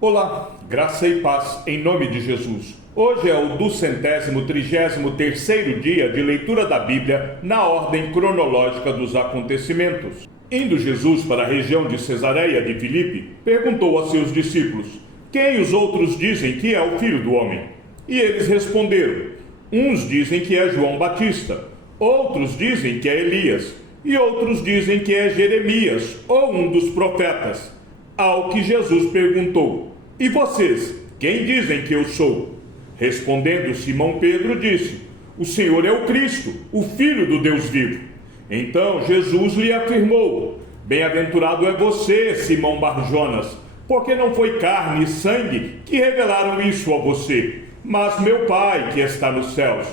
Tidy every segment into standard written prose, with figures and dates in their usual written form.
Olá, graça e paz em nome de Jesus. Hoje é o 233º dia de leitura da Bíblia na ordem cronológica dos acontecimentos. Indo Jesus para a região de Cesareia de Filipe, perguntou a seus discípulos: quem os outros dizem que é o Filho do Homem? E eles responderam: uns dizem que é João Batista, outros dizem que é Elias, e outros dizem que é Jeremias ou um dos profetas. Ao que Jesus perguntou: e vocês, quem dizem que eu sou? Respondendo Simão Pedro disse: o Senhor é o Cristo, o Filho do Deus vivo. Então Jesus lhe afirmou: bem-aventurado é você, Simão Bar-Jonas, porque não foi carne e sangue que revelaram isso a você, mas meu Pai que está nos céus.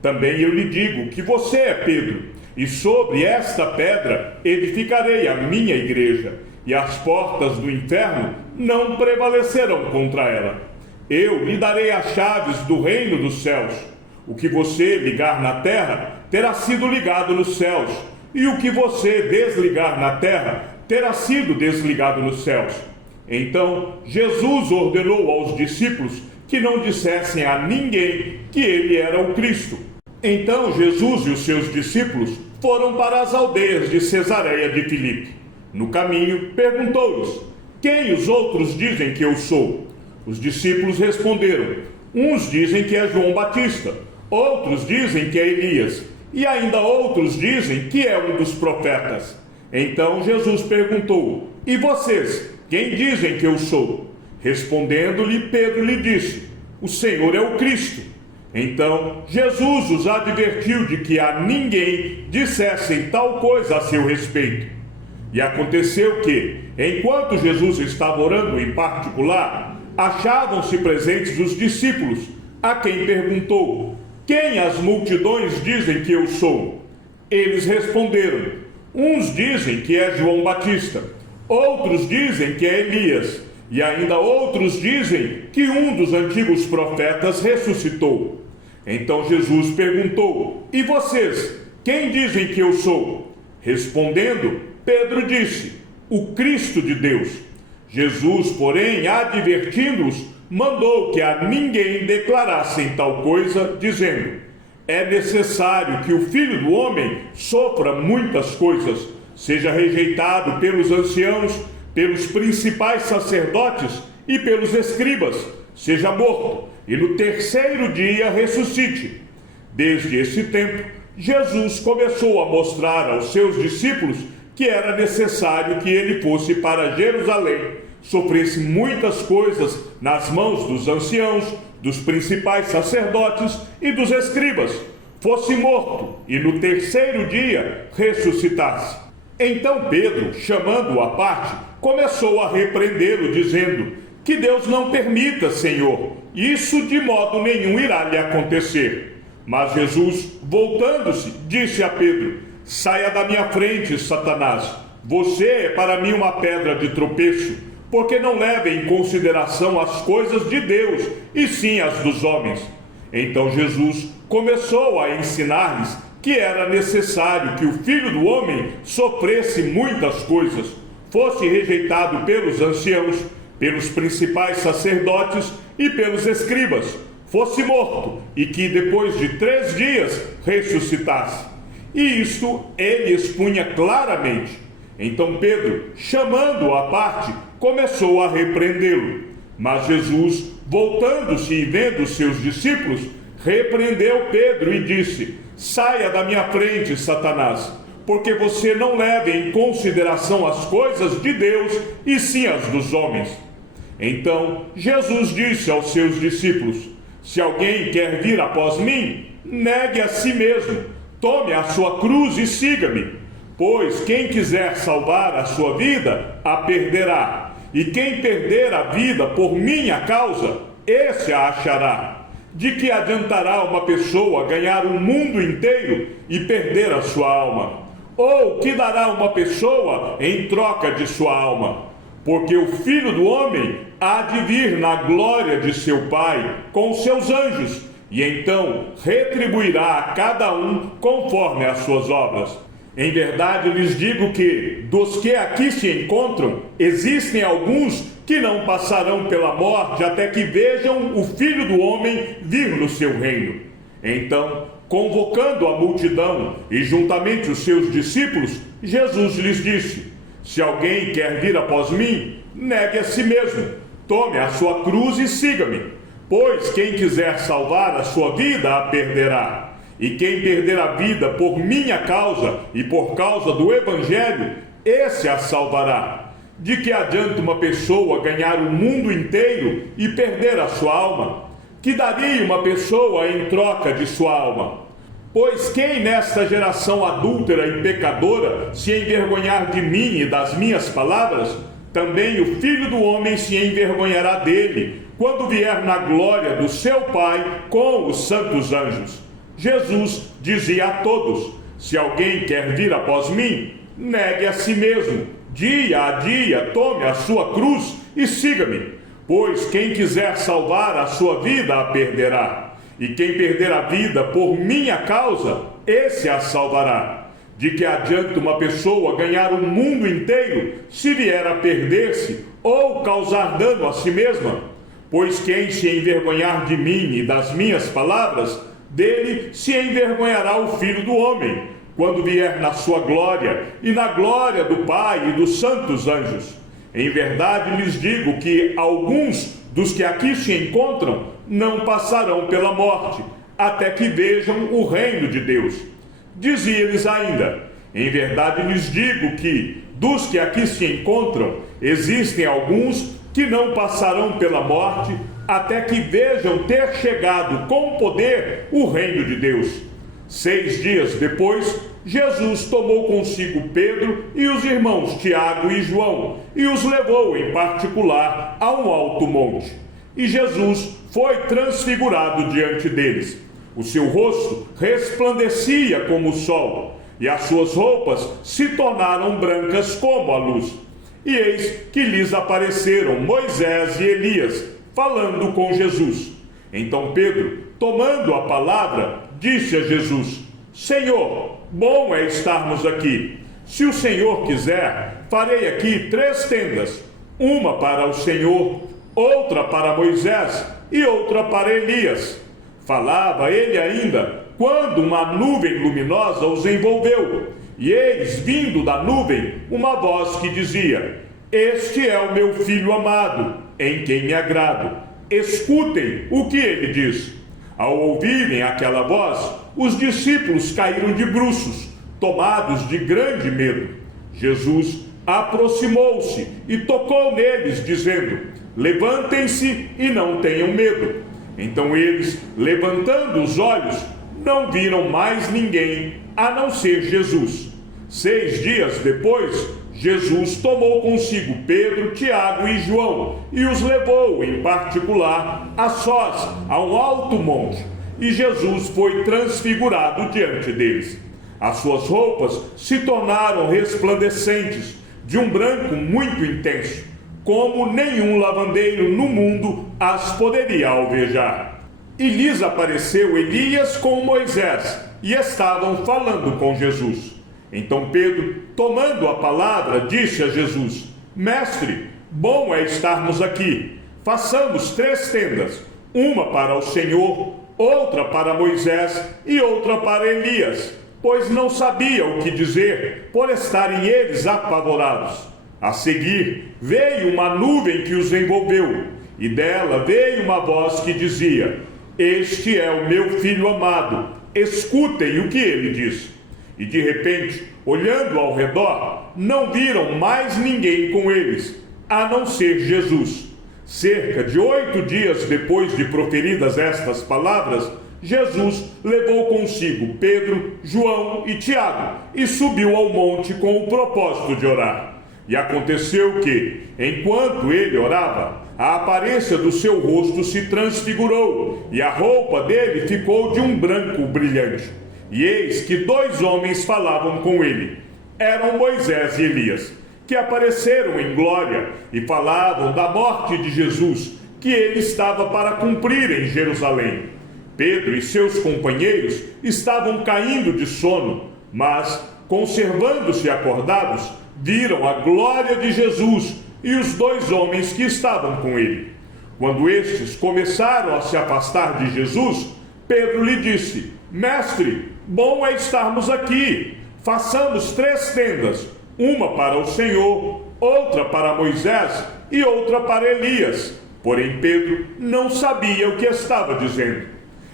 Também eu lhe digo que você é Pedro, e sobre esta pedra edificarei a minha igreja, e as portas do inferno não prevalecerão contra ela. Eu lhe darei as chaves do reino dos céus. O que você ligar na terra terá sido ligado nos céus, e o que você desligar na terra terá sido desligado nos céus. Então Jesus ordenou aos discípulos que não dissessem a ninguém que ele era o Cristo. Então Jesus e os seus discípulos foram para as aldeias de Cesareia de Filipe. No caminho, perguntou-lhes: quem os outros dizem que eu sou? Os discípulos responderam: uns dizem que é João Batista, outros dizem que é Elias, e ainda outros dizem que é um dos profetas. Então Jesus perguntou: e vocês, quem dizem que eu sou? Respondendo-lhe, Pedro lhe disse: o Senhor é o Cristo. Então Jesus os advertiu de que a ninguém dissessem tal coisa a seu respeito. E aconteceu que, enquanto Jesus estava orando em particular, achavam-se presentes os discípulos, a quem perguntou: quem as multidões dizem que eu sou? Eles responderam: uns dizem que é João Batista, outros dizem que é Elias, e ainda outros dizem que um dos antigos profetas ressuscitou. Então Jesus perguntou: e vocês, quem dizem que eu sou? Respondendo, Pedro disse: o Cristo de Deus. Jesus, porém, advertindo-os, mandou que a ninguém declarassem tal coisa, dizendo: é necessário que o Filho do Homem sofra muitas coisas, seja rejeitado pelos anciãos, pelos principais sacerdotes e pelos escribas, seja morto, e no terceiro dia ressuscite. Desde esse tempo, Jesus começou a mostrar aos seus discípulos que era necessário que ele fosse para Jerusalém, sofresse muitas coisas nas mãos dos anciãos, dos principais sacerdotes e dos escribas, fosse morto e no terceiro dia ressuscitasse. Então Pedro, chamando-o à parte, começou a repreendê-lo, dizendo: que Deus não permita, Senhor, isso de modo nenhum irá lhe acontecer. Mas Jesus, voltando-se, disse a Pedro: saia da minha frente, Satanás. Você é para mim uma pedra de tropeço, porque não leva em consideração as coisas de Deus, e sim as dos homens. Então Jesus começou a ensinar-lhes que era necessário que o Filho do Homem sofresse muitas coisas, fosse rejeitado pelos anciãos, pelos principais sacerdotes e pelos escribas, fosse morto, e que depois de 3 dias ressuscitasse. E isto ele expunha claramente. Então Pedro, chamando-o à parte, começou a repreendê-lo. Mas Jesus, voltando-se e vendo seus discípulos, repreendeu Pedro e disse: saia da minha frente, Satanás, porque você não leva em consideração as coisas de Deus, e sim as dos homens. Então Jesus disse aos seus discípulos: se alguém quer vir após mim, negue a si mesmo, tome a sua cruz e siga-me. Pois quem quiser salvar a sua vida, a perderá. E quem perder a vida por minha causa, esse a achará. De que adiantará uma pessoa ganhar o mundo inteiro e perder a sua alma? Ou que dará uma pessoa em troca de sua alma? Porque o Filho do Homem há de vir na glória de seu Pai com seus anjos, e então retribuirá a cada um conforme as suas obras. Em verdade lhes digo que, dos que aqui se encontram, existem alguns que não passarão pela morte até que vejam o Filho do Homem vir no seu reino. Então, convocando a multidão e juntamente os seus discípulos, Jesus lhes disse: se alguém quer vir após mim, negue a si mesmo, tome a sua cruz e siga-me. Pois quem quiser salvar a sua vida, a perderá. E quem perder a vida por minha causa e por causa do Evangelho, esse a salvará. De que adianta uma pessoa ganhar o mundo inteiro e perder a sua alma? Que daria uma pessoa em troca de sua alma? Pois quem nesta geração adúltera e pecadora se envergonhar de mim e das minhas palavras, também o Filho do Homem se envergonhará dele, quando vier na glória do seu Pai com os santos anjos. Jesus dizia a todos: se alguém quer vir após mim, negue a si mesmo, dia a dia tome a sua cruz e siga-me. Pois quem quiser salvar a sua vida, a perderá. E quem perder a vida por minha causa, esse a salvará. De que adianta uma pessoa ganhar o mundo inteiro, se vier a perder-se ou causar dano a si mesma? Pois quem se envergonhar de mim e das minhas palavras, dele se envergonhará o Filho do Homem, quando vier na sua glória e na glória do Pai e dos santos anjos. Em verdade lhes digo que alguns dos que aqui se encontram não passarão pela morte, até que vejam o reino de Deus. Dizia-lhes ainda: em verdade lhes digo que, dos que aqui se encontram, existem alguns que não passarão pela morte, até que vejam ter chegado com poder o reino de Deus. 6 dias depois, Jesus tomou consigo Pedro e os irmãos Tiago e João, e os levou em particular a um alto monte. E Jesus foi transfigurado diante deles. O seu rosto resplandecia como o sol, e as suas roupas se tornaram brancas como a luz. E eis que lhes apareceram Moisés e Elias, falando com Jesus. Então Pedro, tomando a palavra, disse a Jesus: Senhor, bom é estarmos aqui. Se o Senhor quiser, farei aqui 3 tendas, uma para o Senhor, outra para Moisés e outra para Elias. Falava ele ainda, quando uma nuvem luminosa os envolveu, e eis, vindo da nuvem, uma voz que dizia: Este é o meu filho amado, em quem me agrado. Escutem o que ele diz. Ao ouvirem aquela voz, os discípulos caíram de bruços, tomados de grande medo. Jesus aproximou-se e tocou neles, dizendo: Levantem-se e não tenham medo. Então eles, levantando os olhos, não viram mais ninguém, a não ser Jesus. 6 dias depois, Jesus tomou consigo Pedro, Tiago e João e os levou, em particular, a sós, a um alto monte. E Jesus foi transfigurado diante deles. As suas roupas se tornaram resplandecentes, de um branco muito intenso, como nenhum lavandeiro no mundo as poderia alvejar. E lhes apareceu Elias com Moisés, e estavam falando com Jesus. Então Pedro, tomando a palavra, disse a Jesus: Mestre, bom é estarmos aqui. Façamos 3 tendas, uma para o Senhor, outra para Moisés e outra para Elias, pois não sabia o que dizer, por estarem eles apavorados. A seguir, veio uma nuvem que os envolveu, e dela veio uma voz que dizia: Este é o meu filho amado, escutem o que ele diz. E de repente, olhando ao redor, não viram mais ninguém com eles, a não ser Jesus. Cerca de 8 dias depois de proferidas estas palavras, Jesus levou consigo Pedro, João e Tiago e subiu ao monte com o propósito de orar. E aconteceu que, enquanto ele orava, a aparência do seu rosto se transfigurou e a roupa dele ficou de um branco brilhante. E eis que 2 homens falavam com ele. Eram Moisés e Elias, que apareceram em glória e falavam da morte de Jesus, que ele estava para cumprir em Jerusalém. Pedro e seus companheiros estavam caindo de sono, mas, conservando-se acordados, viram a glória de Jesus e os 2 homens que estavam com ele. Quando estes começaram a se afastar de Jesus, Pedro lhe disse: Mestre, bom é estarmos aqui. Façamos 3 tendas, uma para o Senhor, outra para Moisés e outra para Elias. Porém Pedro não sabia o que estava dizendo.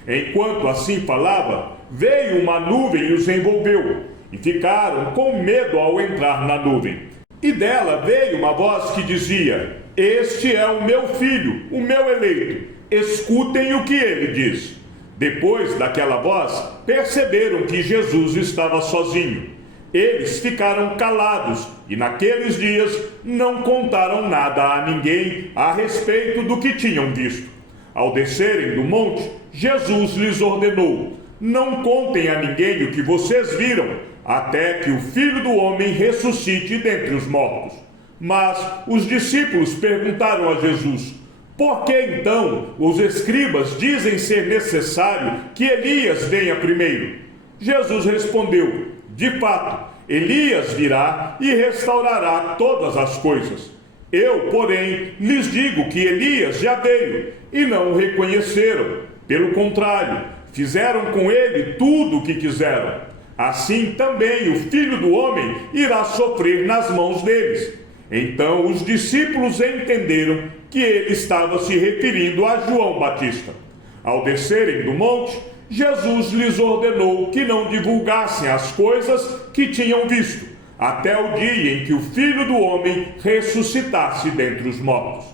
Enquanto assim falava, veio uma nuvem e os envolveu, e ficaram com medo ao entrar na nuvem. E dela veio uma voz que dizia: Este é o meu filho, o meu eleito, escutem o que ele diz. Depois daquela voz, perceberam que Jesus estava sozinho. Eles ficaram calados e naqueles dias não contaram nada a ninguém a respeito do que tinham visto. Ao descerem do monte, Jesus lhes ordenou: Não contem a ninguém o que vocês viram, até que o Filho do Homem ressuscite dentre os mortos. Mas os discípulos perguntaram a Jesus: Por que então os escribas dizem ser necessário que Elias venha primeiro? Jesus respondeu: De fato, Elias virá e restaurará todas as coisas. Eu, porém, lhes digo que Elias já veio e não o reconheceram. Pelo contrário, fizeram com ele tudo o que quiseram. Assim também o Filho do Homem irá sofrer nas mãos deles. Então os discípulos entenderam que ele estava se referindo a João Batista. Ao descerem do monte, Jesus lhes ordenou que não divulgassem as coisas que tinham visto, até o dia em que o Filho do Homem ressuscitasse dentre os mortos.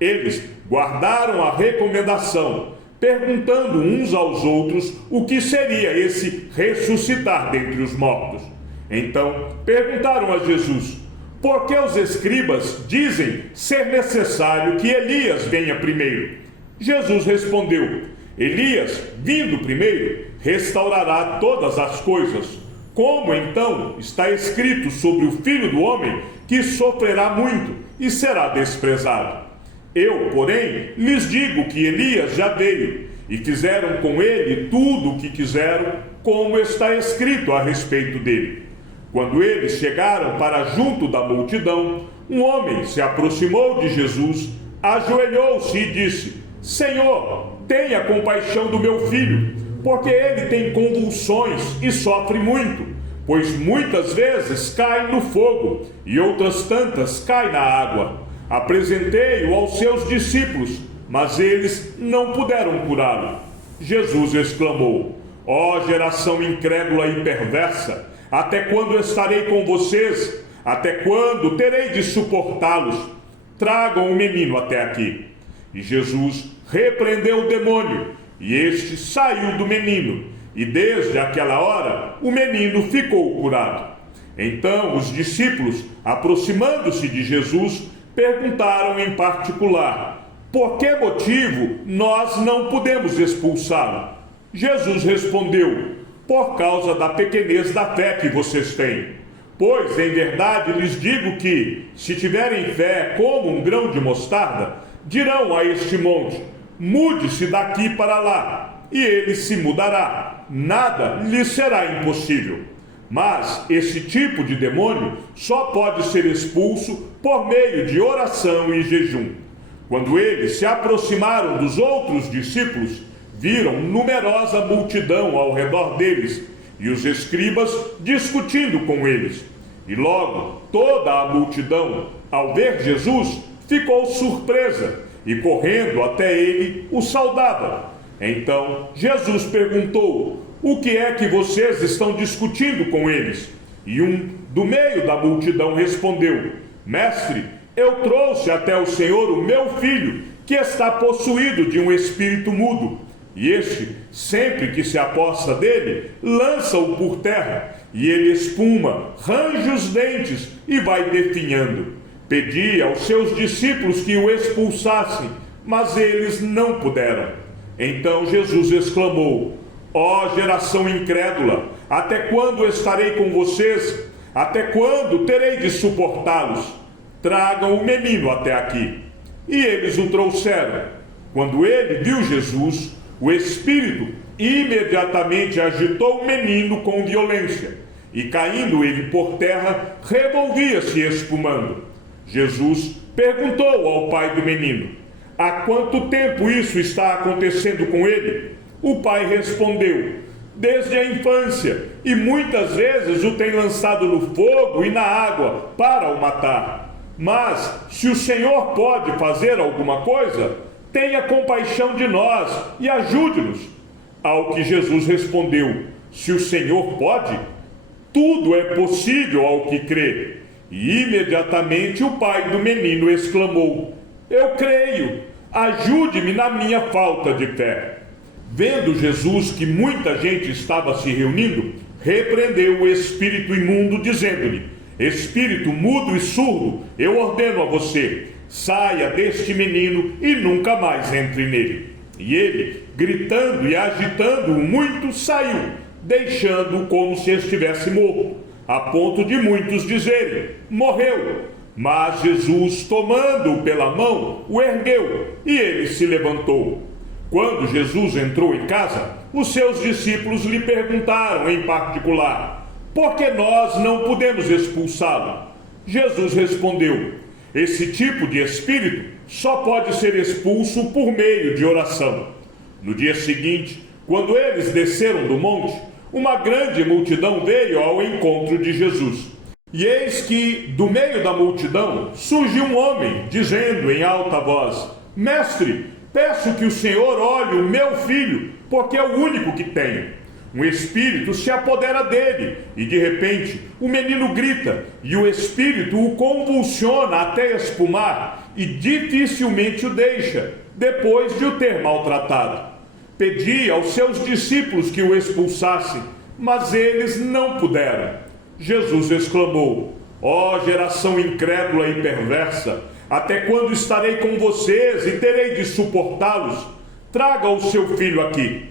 Eles guardaram a recomendação, perguntando uns aos outros o que seria esse ressuscitar dentre os mortos. Então perguntaram a Jesus: Por que os escribas dizem ser necessário que Elias venha primeiro? Jesus respondeu: Elias, vindo primeiro, restaurará todas as coisas. Como então está escrito sobre o Filho do Homem, que sofrerá muito e será desprezado? Eu, porém, lhes digo que Elias já veio, e fizeram com ele tudo o que quiseram, como está escrito a respeito dele. Quando eles chegaram para junto da multidão, um homem se aproximou de Jesus, ajoelhou-se e disse: Senhor, tenha compaixão do meu filho, porque ele tem convulsões e sofre muito, pois muitas vezes cai no fogo e outras tantas cai na água. Apresentei-o aos seus discípulos, mas eles não puderam curá-lo. Jesus exclamou: Ó geração incrédula e perversa, até quando estarei com vocês? Até quando terei de suportá-los? Tragam o menino até aqui. E Jesus repreendeu o demônio, e este saiu do menino, e desde aquela hora o menino ficou curado. Então os discípulos, aproximando-se de Jesus, perguntaram em particular: Por que motivo nós não podemos expulsá-lo? Jesus respondeu: Por causa da pequenez da fé que vocês têm. Pois em verdade lhes digo que, se tiverem fé como um grão de mostarda, dirão a este monte: mude-se daqui para lá, e ele se mudará. Nada lhe será impossível. Mas esse tipo de demônio só pode ser expulso por meio de oração e jejum. Quando eles se aproximaram dos outros discípulos, viram numerosa multidão ao redor deles e os escribas discutindo com eles. E logo toda a multidão, ao ver Jesus, ficou surpresa e, correndo até ele, o saudava. Então Jesus perguntou: O que é que vocês estão discutindo com eles? E um do meio da multidão respondeu: Mestre, eu trouxe até o Senhor o meu filho, que está possuído de um espírito mudo. E este, sempre que se aposta dele, lança-o por terra, e ele espuma, range os dentes e vai definhando. Pedi aos seus discípulos que o expulsassem, mas eles não puderam. Então Jesus exclamou: Ó geração incrédula, até quando estarei com vocês? Até quando terei de suportá-los? Tragam o menino até aqui. E eles o trouxeram. Quando ele viu Jesus, o espírito imediatamente agitou o menino com violência, e caindo ele por terra, revolvia-se espumando. Jesus perguntou ao pai do menino: há quanto tempo isso está acontecendo com ele? O pai respondeu: desde a infância, e muitas vezes o tem lançado no fogo e na água para o matar. Mas, se o Senhor pode fazer alguma coisa, tenha compaixão de nós e ajude-nos. Ao que Jesus respondeu: se o Senhor pode, tudo é possível ao que crê. E imediatamente o pai do menino exclamou: eu creio, ajude-me na minha falta de fé. Vendo Jesus que muita gente estava se reunindo, repreendeu o espírito imundo, dizendo-lhe: espírito mudo e surdo, eu ordeno a você, saia deste menino e nunca mais entre nele. E ele, gritando e agitando-o muito, saiu, deixando-o como se estivesse morto, a ponto de muitos dizerem: morreu. Mas Jesus, tomando-o pela mão, o ergueu, e ele se levantou. Quando Jesus entrou em casa, os seus discípulos lhe perguntaram em particular: por que nós não podemos expulsá-lo? Jesus respondeu: esse tipo de espírito só pode ser expulso por meio de oração. No dia seguinte, quando eles desceram do monte, uma grande multidão veio ao encontro de Jesus. E eis que, do meio da multidão, surgiu um homem, dizendo em alta voz: mestre, peço que o Senhor olhe o meu filho, porque é o único que tenho. Um espírito se apodera dele, e de repente o menino grita, e o espírito o convulsiona até espumar, e dificilmente o deixa, depois de o ter maltratado. Pedi aos seus discípulos que o expulsassem, mas eles não puderam. Jesus exclamou: ó geração incrédula e perversa, até quando estarei com vocês e terei de suportá-los? Traga o seu filho aqui.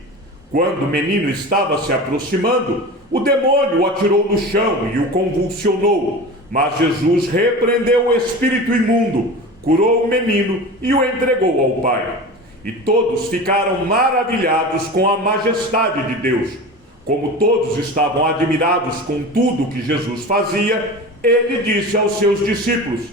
Quando o menino estava se aproximando, o demônio o atirou no chão e o convulsionou. Mas Jesus repreendeu o espírito imundo, curou o menino e o entregou ao pai. E todos ficaram maravilhados com a majestade de Deus. Como todos estavam admirados com tudo que Jesus fazia, ele disse aos seus discípulos: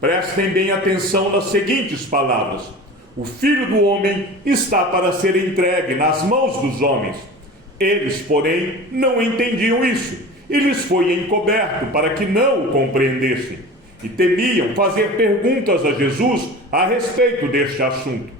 prestem bem atenção nas seguintes palavras: o Filho do Homem está para ser entregue nas mãos dos homens. Eles, porém, não entendiam isso, e lhes foi encoberto para que não o compreendessem, e temiam fazer perguntas a Jesus a respeito deste assunto.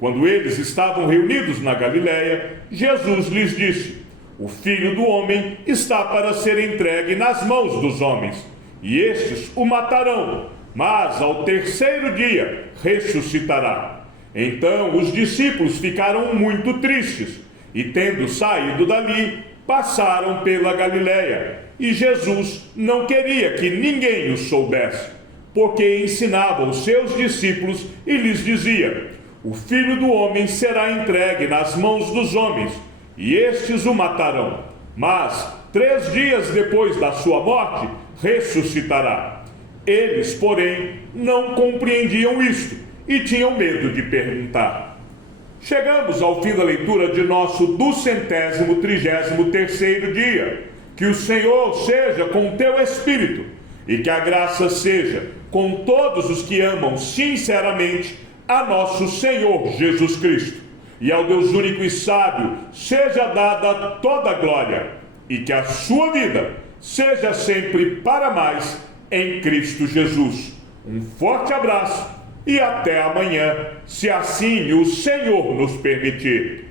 Quando eles estavam reunidos na Galiléia, Jesus lhes disse: o Filho do Homem está para ser entregue nas mãos dos homens, e estes o matarão, mas ao terceiro dia ressuscitará. Então os discípulos ficaram muito tristes, e tendo saído dali, passaram pela Galiléia, e Jesus não queria que ninguém o soubesse, porque ensinava os seus discípulos e lhes dizia: o Filho do Homem será entregue nas mãos dos homens, e estes o matarão, mas 3 dias depois da sua morte ressuscitará. Eles, porém, não compreendiam isto e tinham medo de perguntar. Chegamos ao fim da leitura de nosso 233º dia. Que o Senhor seja com o teu espírito, e que a graça seja com todos os que amam sinceramente a nosso Senhor Jesus Cristo. E ao Deus único e sábio seja dada toda a glória, e que a sua vida seja sempre para mais em Cristo Jesus. Um forte abraço e até amanhã, se assim o Senhor nos permitir.